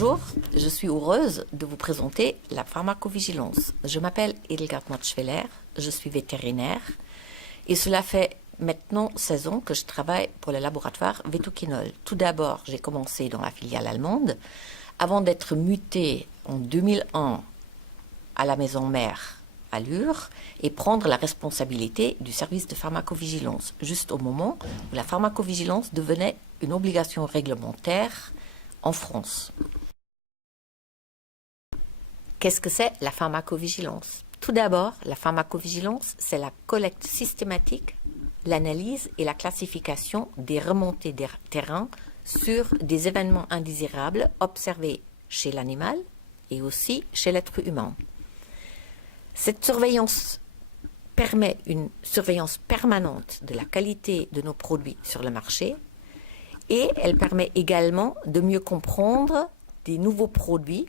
Bonjour, je suis heureuse de vous présenter la pharmacovigilance. Je m'appelle Hildegard Matschweller, je suis vétérinaire et cela fait maintenant 16 ans que je travaille pour le laboratoire Vetoquinol. Tout d'abord, j'ai commencé dans la filiale allemande avant d'être mutée en 2001 à la maison mère à Lure et prendre la responsabilité du service de pharmacovigilance, juste au moment où la pharmacovigilance devenait une obligation réglementaire en France. Qu'est-ce que c'est la pharmacovigilance? Tout d'abord, la pharmacovigilance, c'est la collecte systématique, l'analyse et la classification des remontées des terrains sur des événements indésirables observés chez l'animal et aussi chez l'être humain. Cette surveillance permet une surveillance permanente de la qualité de nos produits sur le marché et elle permet également de mieux comprendre des nouveaux produits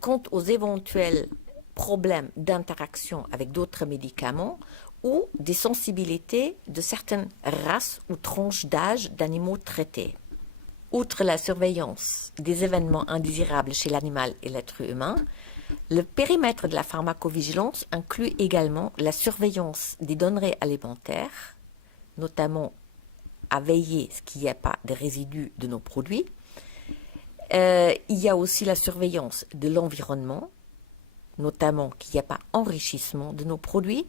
quant aux éventuels problèmes d'interaction avec d'autres médicaments ou des sensibilités de certaines races ou tranches d'âge d'animaux traités. Outre la surveillance des événements indésirables chez l'animal et l'être humain, le périmètre de la pharmacovigilance inclut également la surveillance des denrées alimentaires, notamment à veiller à ce qu'il n'y ait pas de résidus de nos produits. Il y a aussi la surveillance de l'environnement, notamment qu'il n'y ait pas enrichissement de nos produits.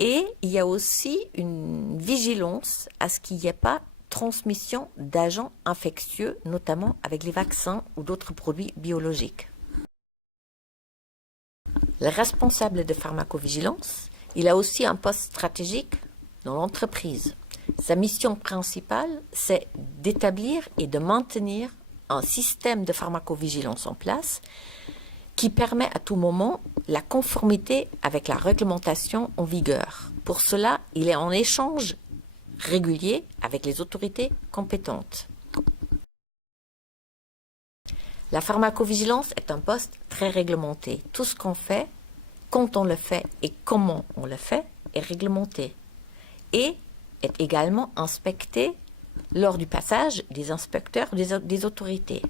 Et il y a aussi une vigilance à ce qu'il n'y ait pas transmission d'agents infectieux, notamment avec les vaccins ou d'autres produits biologiques. Le responsable de pharmacovigilance, il a aussi un poste stratégique dans l'entreprise. Sa mission principale, c'est d'établir et de maintenir un système de pharmacovigilance en place qui permet à tout moment la conformité avec la réglementation en vigueur. Pour cela, il est en échange régulier avec les autorités compétentes. La pharmacovigilance est un poste très réglementé. Tout ce qu'on fait, quand on le fait et comment on le fait, est réglementé et est également inspecté lors du passage des inspecteurs des autorités.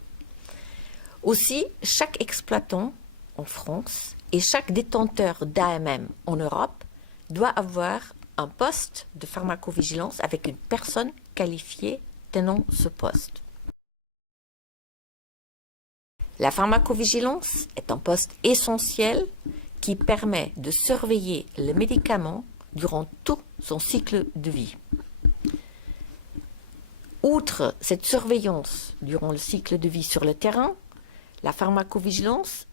Aussi, chaque exploitant en France et chaque détenteur d'AMM en Europe doit avoir un poste de pharmacovigilance avec une personne qualifiée tenant ce poste. La pharmacovigilance est un poste essentiel qui permet de surveiller le médicament durant tout son cycle de vie. Outre cette surveillance durant le cycle de vie sur le terrain, la pharmacovigilance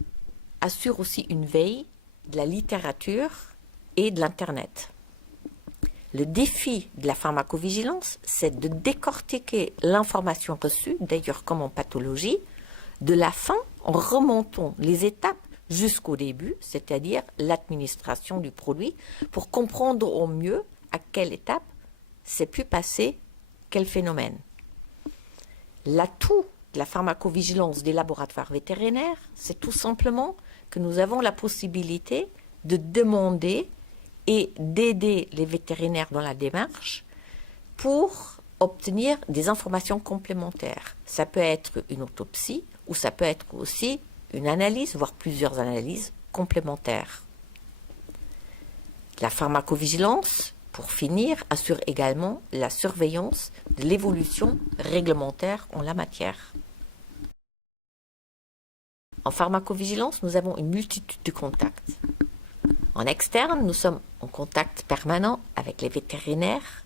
assure aussi une veille de la littérature et de l'Internet. Le défi de la pharmacovigilance, c'est de décortiquer l'information reçue, d'ailleurs comme en pathologie, de la fin en remontant les étapes jusqu'au début, c'est-à-dire l'administration du produit, pour comprendre au mieux à quelle étape s'est pu passer quel phénomène. L'atout de la pharmacovigilance des laboratoires vétérinaires, c'est tout simplement que nous avons la possibilité de demander et d'aider les vétérinaires dans la démarche pour obtenir des informations complémentaires. Ça peut être une autopsie ou ça peut être aussi une analyse, voire plusieurs analyses complémentaires. La pharmacovigilance, pour finir, assure également la surveillance de l'évolution réglementaire en la matière. En pharmacovigilance, nous avons une multitude de contacts. En externe, nous sommes en contact permanent avec les vétérinaires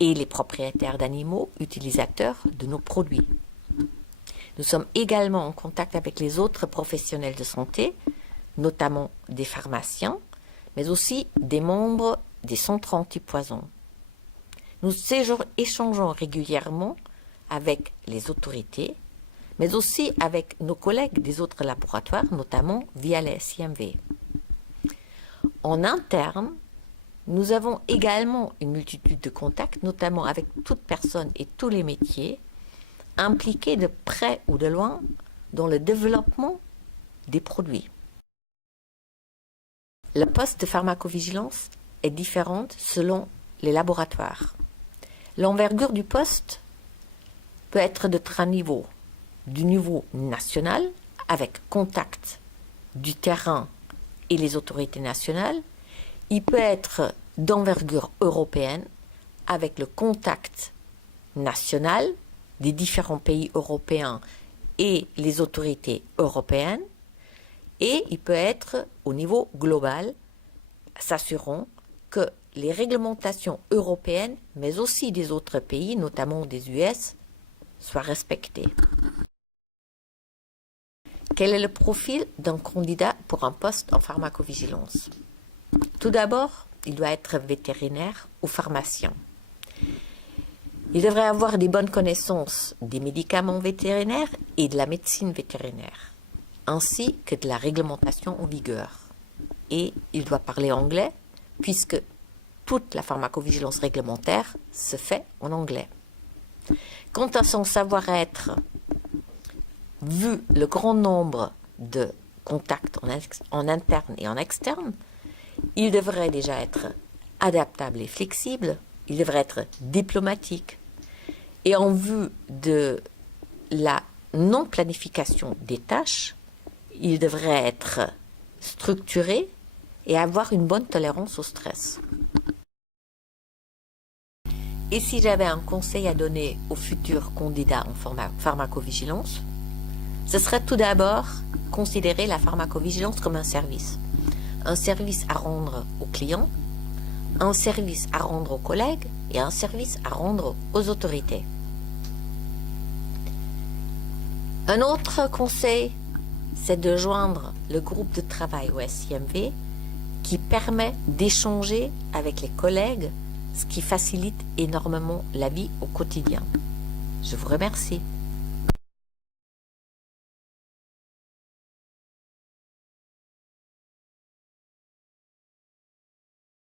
et les propriétaires d'animaux utilisateurs de nos produits. Nous sommes également en contact avec les autres professionnels de santé, notamment des pharmaciens, mais aussi des membres des centres antipoison. Nous échangeons régulièrement avec les autorités, mais aussi avec nos collègues des autres laboratoires, notamment via les SIMV. En interne, nous avons également une multitude de contacts, notamment avec toute personne et tous les métiers, impliqués de près ou de loin dans le développement des produits. Le poste de pharmacovigilance est différente selon les laboratoires. L'envergure du poste peut être de 3 niveaux. du niveau national, avec contact du terrain et les autorités nationales. Il peut être d'envergure européenne, avec le contact national des différents pays européens et les autorités européennes. Et il peut être au niveau global, s'assurant que les réglementations européennes, mais aussi des autres pays, notamment des US, soient respectées. Quel est le profil d'un candidat pour un poste en pharmacovigilance? Tout d'abord, il doit être vétérinaire ou pharmacien. Il devrait avoir des bonnes connaissances des médicaments vétérinaires et de la médecine vétérinaire, ainsi que de la réglementation en vigueur. Et il doit parler anglais, puisque toute la pharmacovigilance réglementaire se fait en anglais. Quant à son savoir-être, vu le grand nombre de contacts en interne et en externe, il devrait déjà être adaptable et flexible, il devrait être diplomatique. Et en vue de la non-planification des tâches, il devrait être structuré et avoir une bonne tolérance au stress. Et si j'avais un conseil à donner aux futurs candidats en pharmacovigilance, ce serait tout d'abord considérer la pharmacovigilance comme un service à rendre aux clients, un service à rendre aux collègues et un service à rendre aux autorités. Un autre conseil, c'est de joindre le groupe de travail au SIMV qui permet d'échanger avec les collègues, ce qui facilite énormément la vie au quotidien. Je vous remercie.